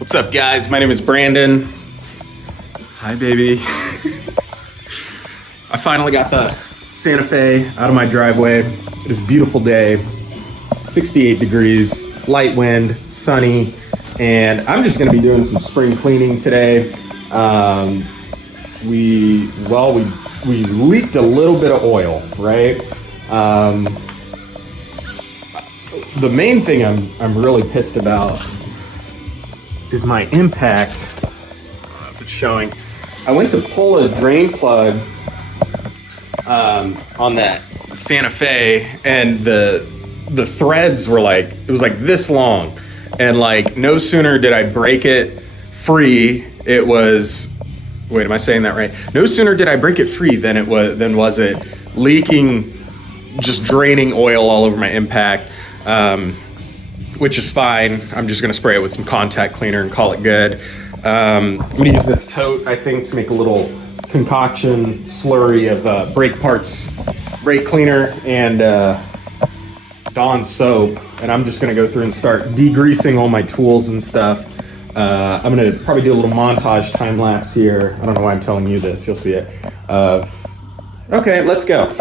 What's up, guys? My name is Brandon. Hi, baby. I finally got the Santa Fe out of my driveway. It is a beautiful day, 68 degrees, light wind, sunny, and I'm just gonna be doing some spring cleaning today. We leaked a little bit of oil, right? The main thing I'm really pissed about is my impact. I don't know if it's showing. I went to pull a drain plug on that Santa Fe, and the threads were like, it was like this long, and like no sooner did I break it free, it was, wait, am I saying that right? No sooner did I break it free than was it leaking, just draining oil all over my impact, which is fine. I'm just gonna spray it with some contact cleaner and call it good. I'm gonna use this tote, I think, to make a little concoction slurry of brake parts, brake cleaner, and Dawn soap. And I'm just gonna go through and start degreasing all my tools and stuff. I'm gonna probably do a little montage time lapse here. I don't know why I'm telling you this, you'll see it. Okay, let's go.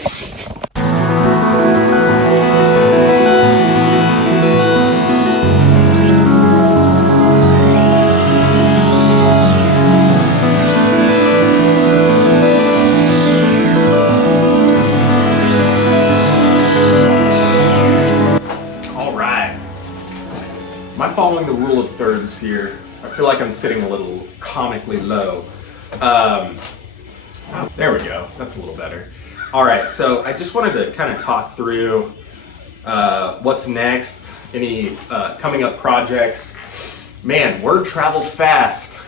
I'm following the rule of thirds here. I feel like I'm sitting a little comically low. Oh, there we go. That's a little better. All right, so I just wanted to kind of talk through what's next, any coming up projects. Man, word travels fast.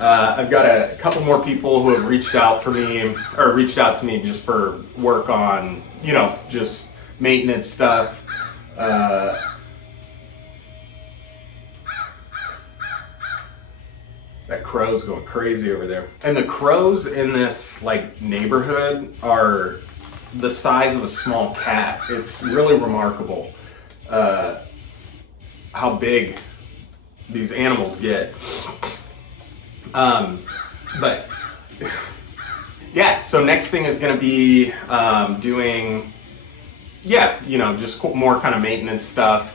I've got a couple more people who have reached out to me just for work on, just maintenance stuff. That crow's going crazy over there. And the crows in this neighborhood are the size of a small cat. It's really remarkable how big these animals get. But yeah, so next thing is gonna be doing, just more kind of maintenance stuff.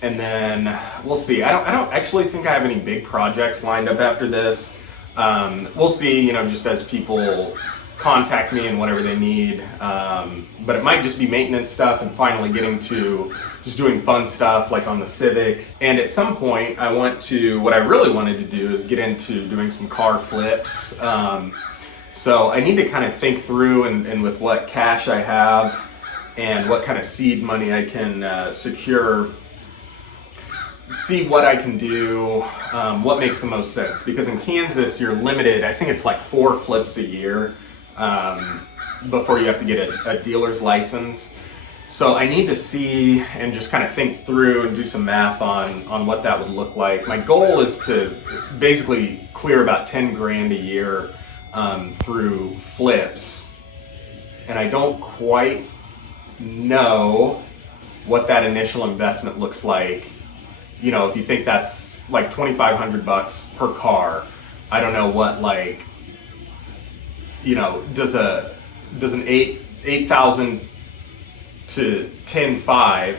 And then we'll see. I don't actually think I have any big projects lined up after this. We'll see, just as people contact me and whatever they need. But it might just be maintenance stuff and finally getting to just doing fun stuff like on the Civic. And at some point what I really wanted to do is get into doing some car flips. So I need to kind of think through and with what cash I have and what kind of seed money I can secure, see what I can do, what makes the most sense. Because in Kansas, you're limited, I think it's like 4 flips a year before you have to get a dealer's license. So I need to see and just kind of think through and do some math on what that would look like. My goal is to basically clear about 10 grand a year through flips. And I don't quite know what that initial investment looks like. If you think that's like $2,500 per car, I don't know what does an 8,000 to 10.5,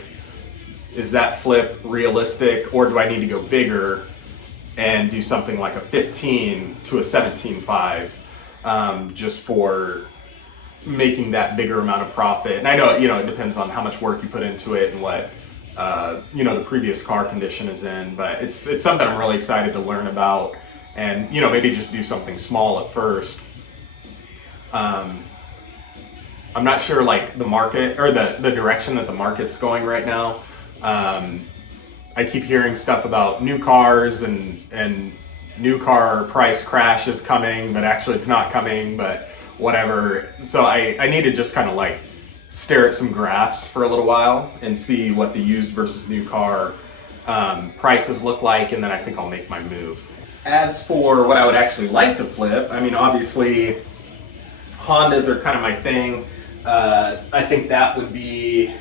is that flip realistic, or do I need to go bigger and do something like a 15 to a 17.5 just for making that bigger amount of profit? And I know it depends on how much work you put into it and what the previous car condition is in, but it's something I'm really excited to learn about, and maybe just do something small at first. I'm not sure the market or the direction that the market's going right now. I keep hearing stuff about new cars and new car price crash is coming, but actually it's not coming, but whatever. So I need to just kind of stare at some graphs for a little while and see what the used versus new car prices look like, and then I think I'll make my move. As for what I would actually like to flip, I mean, obviously Hondas are kind of my thing. I think that would be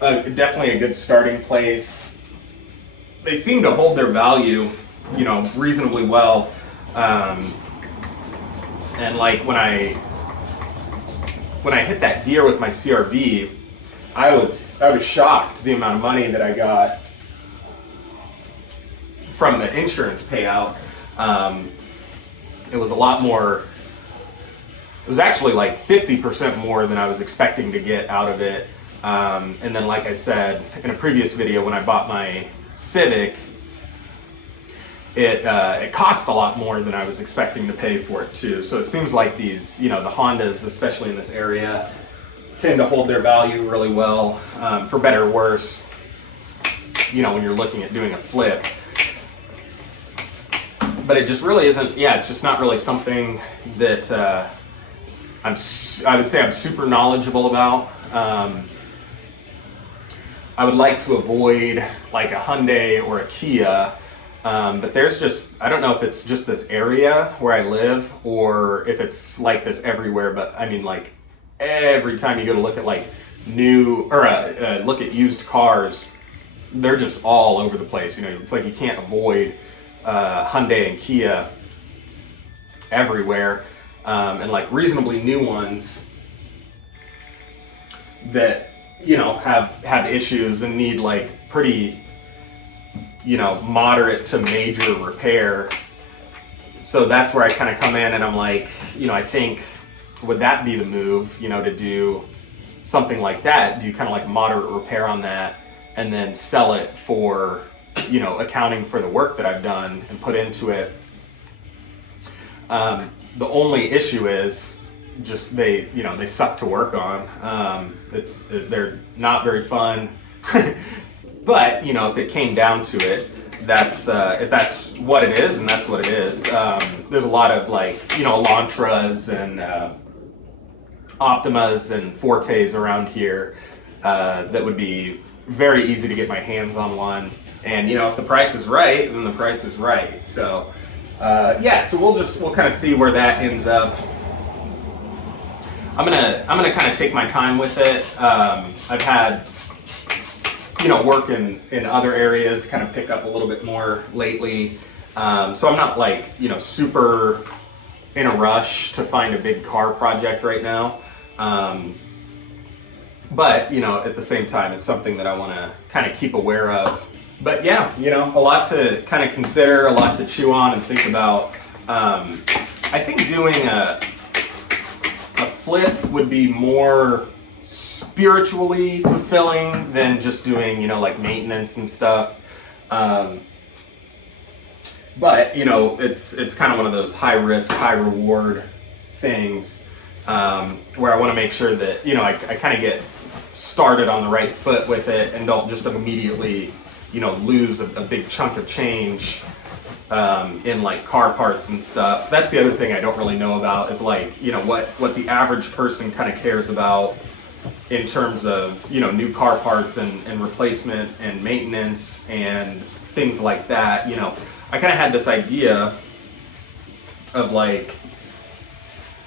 definitely a good starting place. they seem to hold their value, you know, reasonably well. And like when I hit that deer with my CRV, I was shocked the amount of money that I got from the insurance payout. It was a lot more. It was actually like 50% more than I was expecting to get out of it. And then, like I said in a previous video, when I bought my Civic, it cost a lot more than I was expecting to pay for it too. So it seems like these, you know, the Hondas, especially in this area, tend to hold their value really well, for better or worse, you know, when you're looking at doing a flip. But it just really isn't, yeah, it's just not really something that I would say I'm super knowledgeable about. I would like to avoid like a Hyundai or a Kia, but there's just, I don't know if it's just this area where I live or if it's like this everywhere, but I mean, like every time you go to look at like new, or look at used cars, they're just all over the place. You know, it's like you can't avoid Hyundai and Kia everywhere, and like reasonably new ones that, you know, have had issues and need like pretty, you know, moderate to major repair. So that's where I kind of come in and I'm like, you know, I think, would that be the move, you know, to do something like that? Do you kind of like a moderate repair on that and then sell it for, you know, accounting for the work that I've done and put into it? The only issue is just they, you know, they suck to work on. They're not very fun. But, you know, if it came down to it, that's if that's what it is, and that's what it is. There's a lot of like, you know, Elantras and Optimas and Fortes around here that would be very easy to get my hands on one. And, you know, if the price is right, then the price is right. So, yeah, so we'll kind of see where that ends up. I'm gonna kind of take my time with it. I've had, you know, work in other areas kind of pick up a little bit more lately. So I'm not like, you know, super in a rush to find a big car project right now. But, you know, at the same time, it's something that I want to kind of keep aware of. But yeah, you know, a lot to kind of consider, a lot to chew on and think about. I think doing a flip would be more spiritually fulfilling than just doing, you know, like maintenance and stuff. But, you know, it's kind of one of those high risk, high reward things, where I want to make sure that, you know, I kind of get started on the right foot with it and don't just immediately, you know, lose a big chunk of change in like car parts and stuff. That's the other thing I don't really know about is like, you know, what the average person kind of cares about in terms of, you know, new car parts and replacement and maintenance and things like that. You know, I kind of had this idea of like,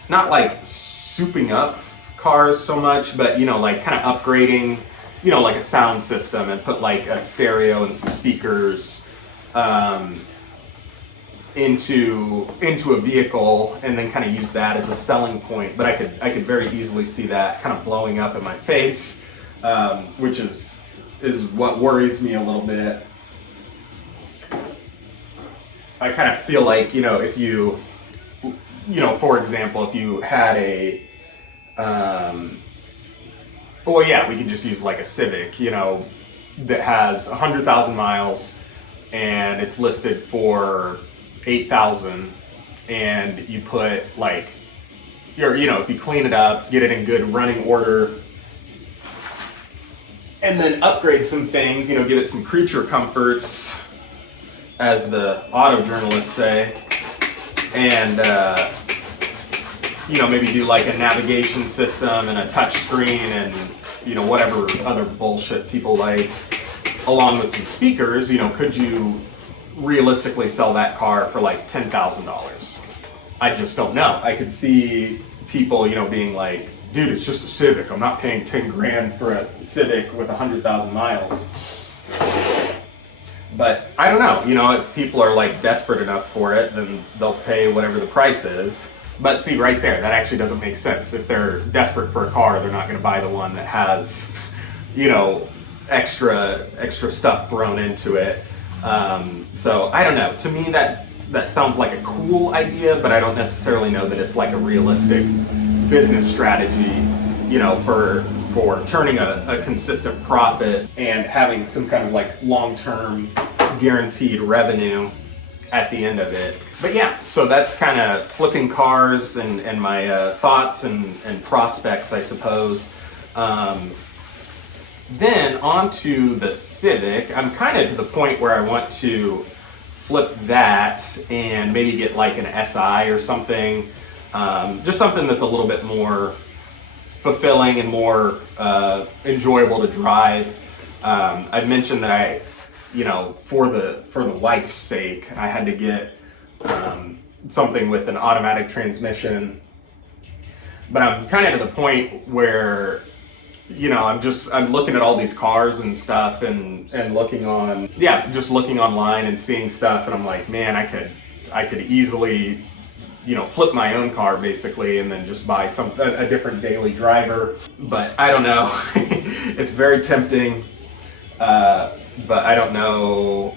not like souping up cars so much, but, you know, like kind of upgrading, you know, like a sound system and put like a stereo and some speakers into a vehicle and then kind of use that as a selling point. But I could very easily see that kind of blowing up in my face, which is what worries me a little bit. I kind of feel like, you know, if you know, for example, if you had a well, yeah, we could just use like a Civic, you know, that has 100,000 miles and it's listed for 8,000, and you put like you know, if you clean it up, get it in good running order, and then upgrade some things, you know, give it some creature comforts, as the auto journalists say, and you know, maybe do like a navigation system and a touch screen and, you know, whatever other bullshit people like, along with some speakers. You know, could you realistically sell that car for like $10,000? I just don't know. I could see people, you know, being like, dude, it's just a Civic. I'm not paying 10 grand for a Civic with 100,000 miles. But I don't know, you know, if people are like desperate enough for it, then they'll pay whatever the price is. But see, right there, that actually doesn't make sense. If they're desperate for a car, they're not going to buy the one that has, you know, extra stuff thrown into it. So I don't know. To me, that sounds like a cool idea, but I don't necessarily know that it's like a realistic business strategy, you know, for turning a consistent profit and having some kind of like long-term guaranteed revenue at the end of it. But yeah, so that's kind of flipping cars and my thoughts and prospects, I suppose. Then on to the Civic. I'm kind of to the point where I want to flip that and maybe get like an SI or something. Just something that's a little bit more fulfilling and more enjoyable to drive. I've mentioned that you know, for the wife's sake, I had to get something with an automatic transmission. But I'm kind of to the point where, you know, I'm looking at all these cars and stuff and looking on, just looking online and seeing stuff, and I'm like, man, I could easily, you know, flip my own car basically and then just buy a different daily driver. But I don't know. It's very tempting, but I don't know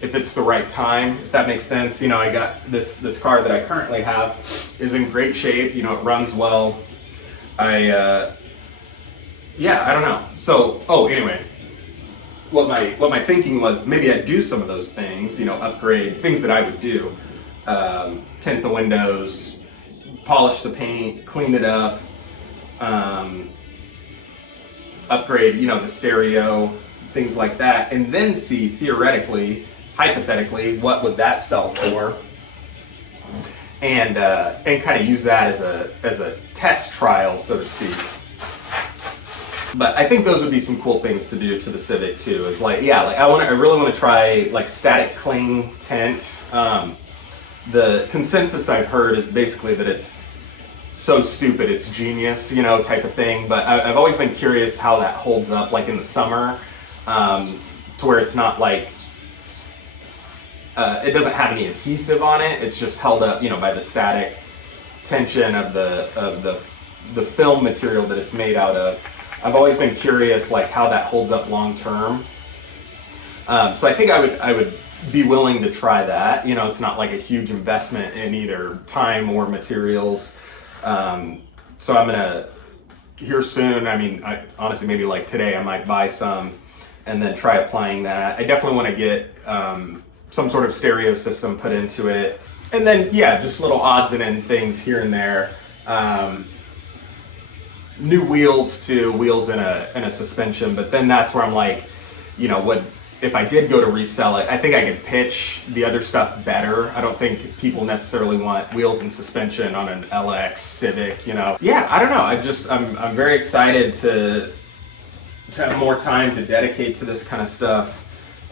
if it's the right time, if that makes sense. You know, I got this car that I currently have is in great shape. You know, it runs well. I don't know. So, anyway, what my thinking was, maybe I'd do some of those things, you know, upgrade things that I would do. Tint the windows, polish the paint, clean it up, upgrade, you know, the stereo, things like that, and then see theoretically, hypothetically, what would that sell for, and kind of use that as a test trial, so to speak. But I think those would be some cool things to do to the Civic too. Is like, I really want to try like static cling tint. The consensus I've heard is basically that it's so stupid it's genius, you know, type of thing. But I've always been curious how that holds up, like in the summer, to where it's not like it doesn't have any adhesive on it. It's just held up, you know, by the static tension of the film material that it's made out of. I've always been curious, like how that holds up long term. So I think I would be willing to try that. You know, it's not like a huge investment in either time or materials. So I'm gonna here soon. I mean, honestly, maybe like today, I might buy some and then try applying that. I definitely want to get some sort of stereo system put into it, and then just little odds and end things here and there. New wheels too, wheels and a suspension, but then that's where I'm like, you know, if I did go to resell it, I think I could pitch the other stuff better. I don't think people necessarily want wheels and suspension on an LX Civic, you know. I don't know. I'm very excited to have more time to dedicate to this kind of stuff.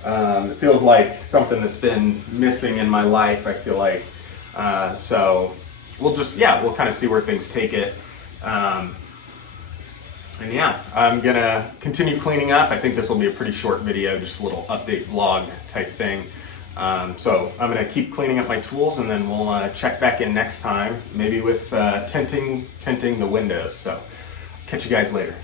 It feels like something that's been missing in my life, I feel like. So we'll kind of see where things take it. And I'm gonna continue cleaning up. I think this will be a pretty short video, just a little update vlog type thing. So I'm gonna keep cleaning up my tools, and then we'll check back in next time, maybe with tinting the windows. So catch you guys later.